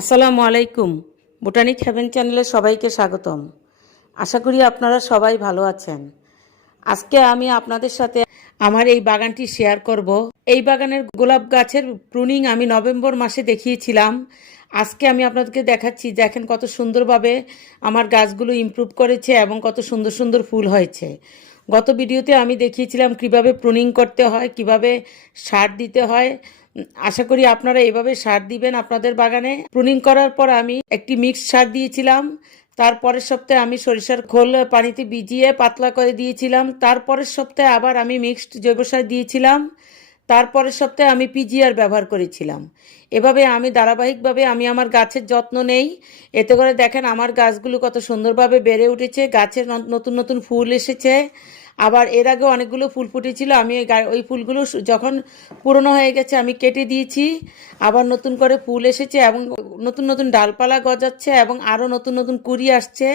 আসসালামু আলাইকুম। Botanic haven চ্যানেলে সবাইকে স্বাগতম। আশা করি আপনারা সবাই ভালো আছেন। আজকে আমি আপনাদের সাথে আমার এই বাগানটি শেয়ার করব। এই বাগানের গোলাপ গাছের প্রুনিং আমি নভেম্বর মাসে দেখিয়েছিলাম। আজকে আমি আপনাদেরকে দেখাচ্ছি, দেখেন কত সুন্দরভাবে আমার গাছগুলো ইমপ্রুভ করেছে এবং কত সুন্দর সুন্দর ফুল হয়েছে। গত ভিডিওতে আমি দেখিয়েছিলাম কিভাবে প্রুনিং করতে হয়, কিভাবে সার দিতে হয়। আশা করি আপনারা এভাবে সার দিবেন আপনাদের বাগানে। প্রুনিং করার পর আমি একটি মিক্সড সার দিয়েছিলাম। তারপরের সপ্তাহে আমি সরিষার খোল পানিতে ভিজিয়ে পাতলা করে দিয়েছিলাম। তারপরের সপ্তাহে আবার আমি মিক্সড জৈব সার দিয়েছিলাম। তারপরের সপ্তাহে আমি পিজিআর ব্যবহার করেছিলাম। এভাবে আমি ধারাবাহিকভাবে আমি আমার গাছের যত্ন নেই। এতে করে দেখেন আমার গাছগুলো কত সুন্দরভাবে বেড়ে উঠেছে, গাছের নতুন নতুন ফুল এসেছে। আবার এর আগে অনেকগুলো ফুল ফুটেছিল, আমি ওই ফুলগুলো যখন পুরনো হয়ে গেছে আমি কেটে দিয়েছি। আবার নতুন করে ফুল এসেছে এবং নতুন নতুন ডালপালা গজাচ্ছে এবং আরও নতুন নতুন কুঁড়ি আসছে।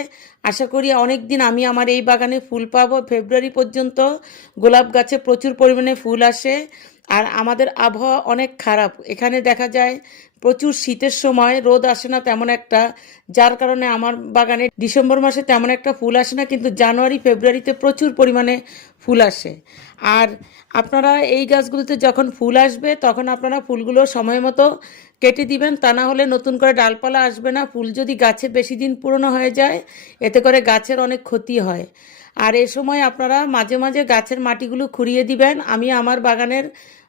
আশা করি অনেক দিন আমি আমার এই বাগানে ফুল পাবো। ফেব্রুয়ারি পর্যন্ত গোলাপ গাছে প্রচুর পরিমাণে ফুল আসে। আর আমাদের আবহাওয়া অনেক খারাপ, এখানে দেখা যায় প্রচুর শীতের সময় রোদ আসে না তেমন একটা, যার কারণে আমার বাগানে ডিসেম্বর মাসে তেমন একটা ফুল আসে না, কিন্তু জানুয়ারি ফেব্রুয়ারিতে প্রচুর পরিমাণে ফুল আসে। আর আপনারা এই গাছগুলোতে যখন ফুল আসবে তখন আপনারা ফুলগুলো সময় মতো কেটে দিবেন, তা না হলে নতুন করে ডালপালা আসবে না। ফুল যদি গাছে বেশি দিন পুরনো হয়ে যায় এতে করে গাছের অনেক ক্ষতি হয়। আর এ সময় আপনারা মাঝে মাঝে গাছের মাটিগুলো খুঁড়িয়ে দিবেন। আমি আমার বাগানের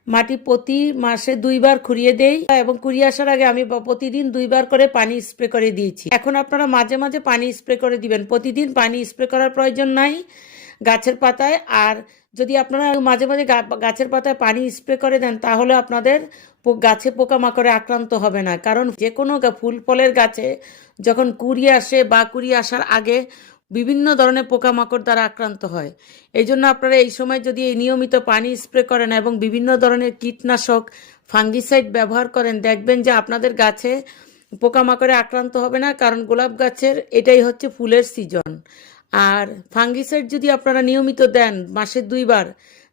মাটি প্রতি মাসে 2বার খুঁড়িয়ে দেই এবং কুড়িয়ে আসার আগে আমি প্রতিদিন 2বার করে পানি স্প্রে করে দিয়েছি। এখন আপনারা মাঝে মাঝে পানি স্প্রে করে দিবেন, প্রতিদিন পানি স্প্রে করার প্রয়োজন নাই গাছের পাতায়। আর যদি আপনারা মাঝে মাঝে গাছের পাতায় পানি স্প্রে করে দেন তাহলে আপনাদের গাছে পোকামাকড়ে আক্রান্ত হবে না। কারণ যে কোনো ফুল ফলের গাছে যখন কুঁড়ি আসে বা কুঁড়ি আসার আগে বিভিন্ন ধরনের পোকামাকড় দ্বারা আক্রান্ত হয়। এই জন্য আপনারা এই সময় যদি এই নিয়মিত পানি স্প্রে করেন এবং বিভিন্ন ধরনের কীটনাশক ফাঙ্গিসাইড ব্যবহার করেন, দেখবেন যে আপনাদের গাছে পোকামাকড়ে আক্রান্ত হবে না। কারণ গোলাপ গাছের এটাই হচ্ছে ফুলের সিজন। আর ফাঙ্গিসাইড যদি আপনারা নিয়মিত দেন মাসে 2বার,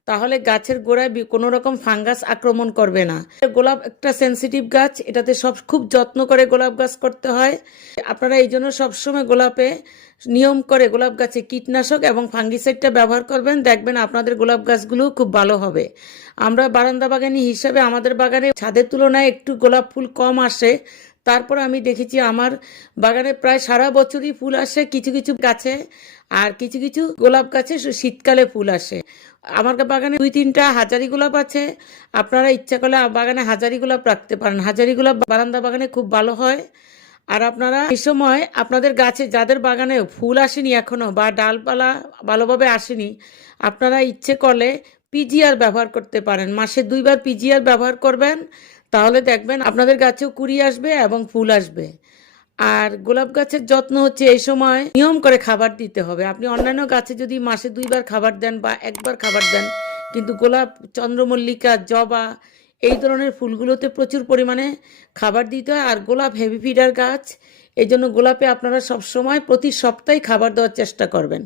তাহলে গাছের গোড়ায় কোনো রকম ফাঙ্গাস আক্রমণ করবে না। গোলাপ একটা সেন্সিটিভ গাছ, এটাতে সব খুব যত্ন করে গোলাপ গাছ করতে হয়। আপনারা এই জন্য সবসময় গোলাপে নিয়ম করে গোলাপ গাছে কীটনাশক এবং ফাঙ্গিসাইডটা ব্যবহার করবেন, দেখবেন আপনাদের গোলাপ গাছগুলো খুব ভালো হবে। আমরা বারান্দা বাগানি হিসাবে আমাদের বাগানে ছাদের তুলনায় একটু গোলাপ ফুল কম আসে, তারপর আমি দেখেছি আমার বাগানে প্রায় সারা বছরই ফুল আসে কিছু কিছু গাছে, আর কিছু কিছু গোলাপ গাছে শীতকালে ফুল আসে। আমার বাগানে 2-3টা হাজারি গোলাপ আছে। আপনারা ইচ্ছা করলে বাগানে হাজারি গোলাপ রাখতে পারেন, হাজারি গোলাপ বারান্দা বাগানে খুব ভালো হয়। আর আপনারা এই সময় আপনাদের গাছে যাদের বাগানে ফুল আসেনি এখনো বা ডালপালা ভালোভাবে আসেনি, আপনারা ইচ্ছে করলে পিজিআর ব্যবহার করতে পারেন। মাসে 2বার পিজিআর ব্যবহার করবেন, তাহলে দেখবেন আপনাদের গাছেও কুঁড়ি আসবে এবং ফুল আসবে। আর গোলাপ গাছের যত্ন হচ্ছে এই সময় নিয়ম করে খাবার দিতে হবে। আপনি অন্যান্য গাছে যদি মাসে 2বার খাবার দেন বা 1বার খাবার দেন, কিন্তু গোলাপ, চন্দ্রমল্লিকা, জবা এই ধরনের ফুলগুলোতে প্রচুর পরিমাণে খাবার দিতে হয়। আর গোলাপ হেভি ফিডার গাছ, এই জন্য গোলাপে আপনারা সবসময় প্রতি সপ্তাহে খাবার দেওয়ার চেষ্টা করবেন।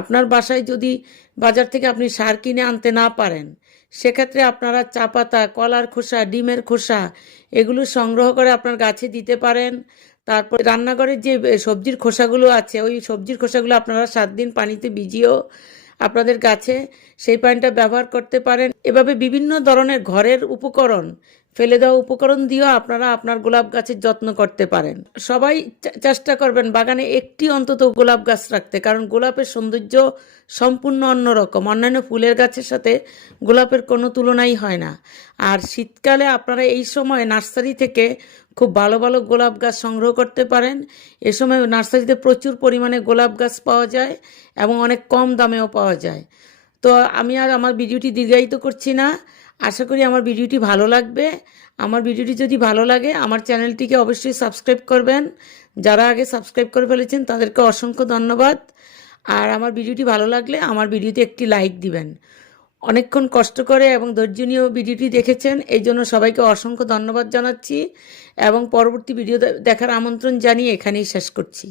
আপনার বাসায় যদি বাজার থেকে আপনি সার কিনে আনতে না পারেন, সেক্ষেত্রে আপনারা চা পাতা, কলার খোসা, ডিমের খোসা এগুলো সংগ্রহ করে আপনার গাছে দিতে পারেন। তারপর রান্নাঘরের যে সবজির খোসাগুলো আছে ওই সবজির খোসাগুলো আপনারা 7 দিন পানিতে ভিজিয়েও আপনাদের গাছে সেই পানিটা ব্যবহার করতে পারেন। এভাবে বিভিন্ন ধরনের ঘরের উপকরণ, ফেলে দেওয়া উপকরণ দিয়েও আপনারা আপনার গোলাপ গাছের যত্ন করতে পারেন। সবাই চেষ্টা করবেন বাগানে একটি অন্তত গোলাপ গাছ রাখতে, কারণ গোলাপের সৌন্দর্য সম্পূর্ণ অন্যরকম। অন্যান্য ফুলের গাছের সাথে গোলাপের কোনো তুলনাই হয় না। আর শীতকালে আপনারা এই সময় নার্সারি থেকে খুব ভালো ভালো গোলাপ গাছ সংগ্রহ করতে পারেন। এ সময় নার্সারিতে প্রচুর পরিমাণে গোলাপ গাছ পাওয়া যায় এবং অনেক কম দামেও পাওয়া যায়। তো আমি আর আমার ভিডিওটি দীর্ঘায়িত করছি না, আশা করি আমার ভিডিওটি ভালো লাগবে। আমার ভিডিওটি যদি ভালো লাগে আমার চ্যানেলটিকে অবশ্যই সাবস্ক্রাইব করবেন। যারা আগে সাবস্ক্রাইব করে ফেলেছেন তাদেরকে অসংখ্য ধন্যবাদ। আর আমার ভিডিওটি ভালো লাগলে আমার ভিডিওতে একটি লাইক দিবেন। অনেকক্ষণ কষ্ট করে এবং ধৈর্য নিয়েও ভিডিওটি দেখেছেন, এই জন্য সবাইকে অসংখ্য ধন্যবাদ জানাচ্ছি এবং পরবর্তী ভিডিও দেখার আমন্ত্রণ জানিয়ে এখানেই শেষ করছি।